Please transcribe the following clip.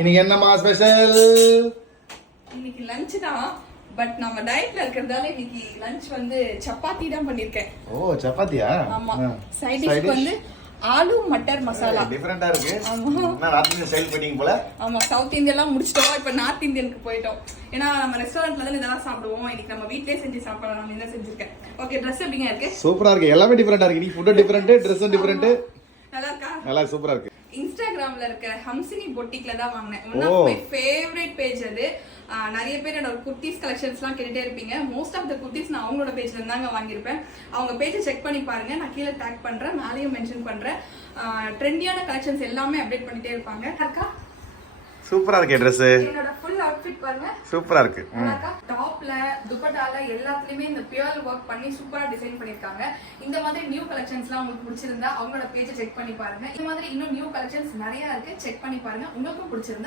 இன்னைக்கு என்னமா ஸ்பெஷல்? இன்னைக்கு லஞ்ச் தான். பட் நம்ம டயட்ல இருக்கிறதால இன்னைக்கு லஞ்ச் வந்து சப்பாத்தி தான் பண்ணிருக்கேன். ஓ சப்பாத்தியா? ஆமா. சைட் டிஷ் வந்து ஆலு மட்டர் மசாலா. டிஃபரண்டா இருக்கு. நான் நார்த் இந்தியன் ஸ்டைல் பண்ணிங்க போல. ஆமா, சவுத் இந்தியெல்லாம் முடிச்சிட்டோம். இப்ப நார்த் இந்தியனுக்கு போயிட்டோம். ஏன்னா நம்ம ரெஸ்டாரண்ட்ல தான் இதெல்லாம் சாப்பிடுவோம். இன்னைக்கு நம்ம வீட்லயே செஞ்சு சாப்பிடலாம். நான் என்ன செஞ்சிருக்கேன். ஓகே, Dress எப்படிங்க இருக்கு? சூப்பரா இருக்கு. எல்லாமே டிஃபரண்டா இருக்கு. நீ ஃபுட் டிஃபரண்ட், Dress டிஃபரண்ட். நல்லா இருக்கா? நல்லா சூப்பரா இருக்கு. இன்ஸ்டாகிராம்ல இருக்க ஹம்சினி பொட்டிக்ல தான் வாங்கினேன். One of my favourite page அது. நிறைய பேர் என்னோட குர்த்திஸ் கலெக்ஷன்ஸ்லாம் கேட்டுட்டே இருப்பீங்க. மோஸ்ட் ஆஃப் த குர்த்திஸ் நான் அவங்களோட பேஜ்ல இருந்தாங்க வாங்கியிருப்பேன். அவங்க பேஜை செக் பண்ணி பாருங்க. நான் கீழே டேக் பண்றேன், மேலேயும் மென்ஷன் பண்றேன். ட்ரெண்டியான கலெக்ஷன்ஸ் எல்லாமே அப்டேட் பண்ணிட்டே இருப்பாங்க. இருக்கா? சூப்பரா இருக்கு Dress. என்னோட ஃபுல் அவுட்ஃபிட் பாருங்க. சூப்பரா இருக்கு. டாப்ல துப்பட்டால எல்லாத்துலயுமே இந்த பியர் ஒர்க் பண்ணி சூப்பரா டிசைன் பண்ணிருக்காங்க. இந்த மாதிரி நியூ கலெக்ஷன்ஸ்லாம் உங்களுக்கு பிடிச்சிருந்தா அவங்களோட பேஜை செக் பண்ணி பாருங்க. இந்த மாதிரி இன்னும் நியூ கலெக்ஷன்ஸ் நிறைய இருக்கு. செக் பண்ணி பாருங்க. உங்களுக்கும் பிடிச்சிருந்தா